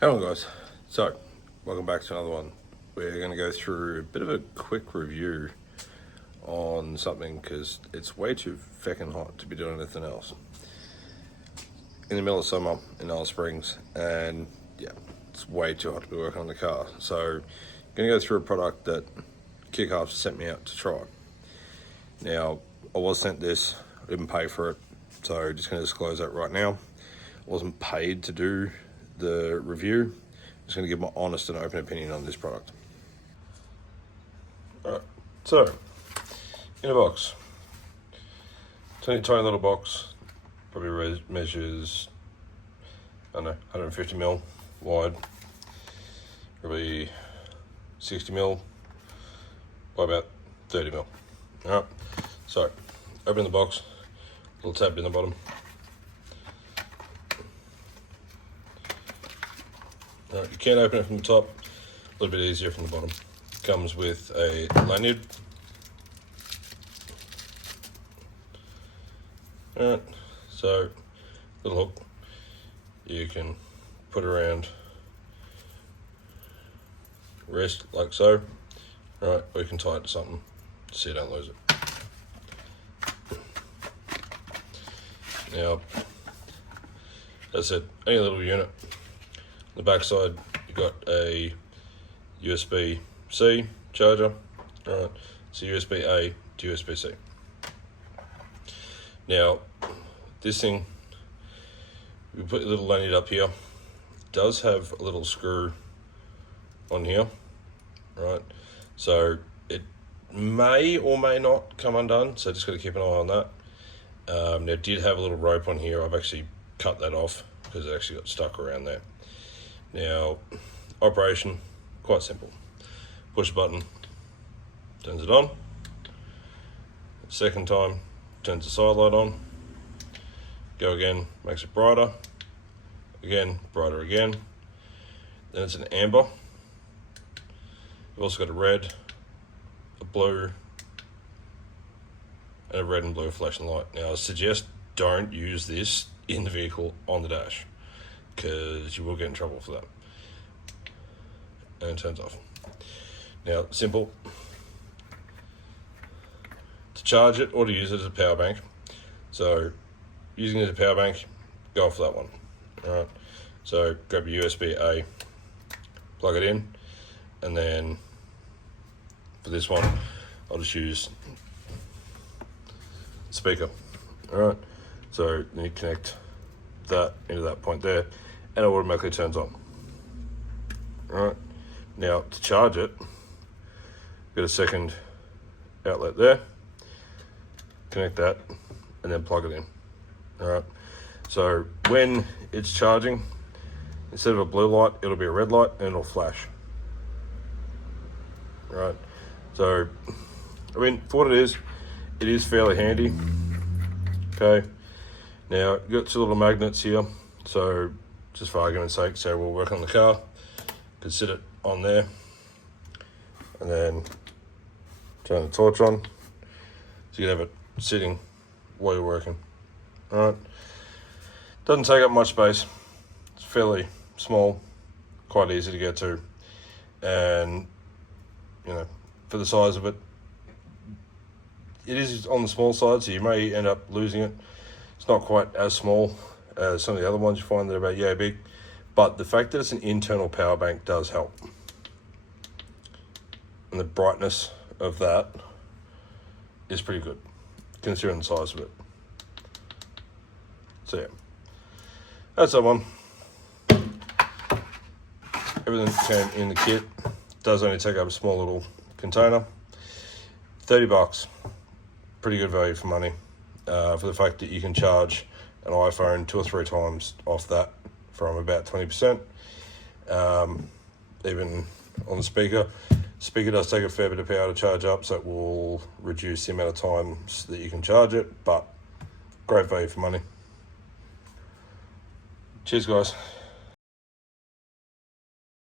Hello guys, so welcome back to another one. We're going to go through a bit of a quick review on something because it's way too feckin' hot to be doing anything else. In the middle of summer in Alice Springs, and yeah, it's way too hot to be working on the car. So I'm going to go through a product that Kickass sent me out to try. Now, I was sent this, I didn't pay for it, so just going to disclose that right now. I wasn't paid to do the review. I'm just going to give my honest and open opinion on this product. Alright, so in a box, tiny little box, probably measures, I don't know, 150 mil wide, probably 60 mil by about 30 mil. Alright, so open the box, little tab in the bottom. Right, you can open it from the top, a little bit easier from the bottom. Comes with a lanyard. Alright, so little hook you can put around wrist like so. Right, or you can tie it to something so you don't lose it. Now, as I said, only a little unit. On the back side, you've got a USB-C charger. Alright, so USB-A to USB-C. Now, this thing, we put a little lanyard up here. It does have a little screw on here, right? So it may or may not come undone, so just got to keep an eye on that. Now, it did have a little rope on here. I've actually cut that off because it actually got stuck around there. Now, operation, quite simple. Push a button, turns it on. Second time, turns the side light on. Go again, makes it brighter. Again, brighter again. Then it's an amber. You've also got a red, a blue, and a red and blue flashing light. Now, I suggest don't use this in the vehicle on the dash, because you will get in trouble for that. And it turns off. Now, simple. To charge it or to use it as a power bank. So, using it as a power bank, go for that one. Alright, so grab your USB-A, plug it in, and then for this one, I'll just use speaker. Alright, so then you connect that into that point there, and it automatically turns on. Alright, now to charge it, get a second outlet there, connect that, and then plug it in. Alright, so when it's charging, instead of a blue light, it'll be a red light and it'll flash. Right, so I mean, for what it is fairly handy. Okay, now you've got two little magnets here, so just for argument's sake, say we'll work on the car, could sit it on there, and then turn the torch on, so you can have it sitting while you're working. Alright, doesn't take up much space, it's fairly small, quite easy to get to, and you know, for the size of it, it is on the small side, so you may end up losing it. It's not quite as small as some of the other ones you find that are about yay big, but the fact that it's an internal power bank does help. And the brightness of that is pretty good, considering the size of it. So yeah, that's that one. Everything came in the kit. Does only take up a small little container. $30. Pretty good value for money, for the fact that you can charge an iPhone 2 or 3 times off that from about 20%. Even on the speaker does take a fair bit of power to charge up, so it will reduce the amount of times that you can charge it, but great value for money. Cheers guys.